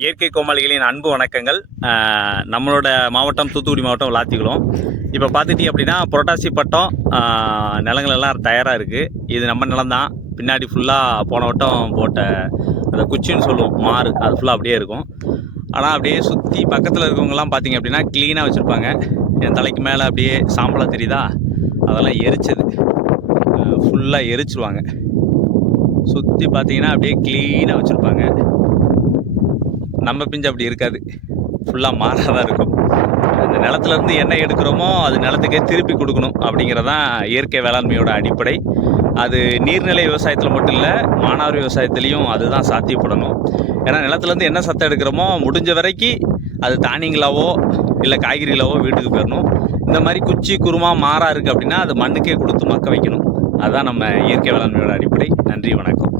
இயற்கை கோமாளிகளின் அன்பு வணக்கங்கள். நம்மளோட மாவட்டம் தூத்துக்குடி மாவட்டம் விளாத்திக்குளம். இப்போ பார்த்துட்டீங்க அப்படின்னா புரட்டாசி பட்டம் நிலங்கள் எல்லாம் தயாராக இருக்குது. இது நம்ம நிலம் தான். பின்னாடி ஃபுல்லாக போன வட்டம் போட்ட அந்த குச்சின்னு சொல்லுவோம் மாறு, அது ஃபுல்லாக அப்படியே இருக்கும். ஆனால் அப்படியே சுற்றி பக்கத்தில் இருக்கவங்கலாம் பார்த்திங்க அப்படின்னா க்ளீனாக வச்சுருப்பாங்க. என் தலைக்கு மேலே அப்படியே சாம்பலாக தெரியுதா, அதெல்லாம் எரிச்சது ஃபுல்லாக எரிச்சிருவாங்க. சுற்றி பார்த்திங்கன்னா அப்படியே க்ளீனாக வச்சுருப்பாங்க. நம்ம பிஞ்சு அப்படி இருக்காது, ஃபுல்லாக மாறாக தான் இருக்கும். அந்த நிலத்துலேருந்து என்ன எடுக்கிறோமோ அது நிலத்துக்கே திருப்பி கொடுக்கணும் அப்படிங்கிறதான் இயற்கை வேளாண்மையோட அடிப்படை. அது நீர்நிலை விவசாயத்தில் மட்டும் இல்லை, மானாவாரி விவசாயத்துலேயும் அதுதான் சாத்தியப்படணும். ஏன்னா நிலத்துலேருந்து என்ன சத்தை எடுக்கிறோமோ முடிஞ்ச வரைக்கும் அது தானியங்களாவோ இல்லை காய்கறிகளாவோ வீட்டுக்கு போயிடணும். இந்த மாதிரி குச்சி குருமா மாறாக இருக்குது அப்படின்னா அது மண்ணுக்கே கொடுத்து மக்க வைக்கணும். அதுதான் நம்ம இயற்கை வேளாண்மையோட அடிப்படை. நன்றி, வணக்கம்.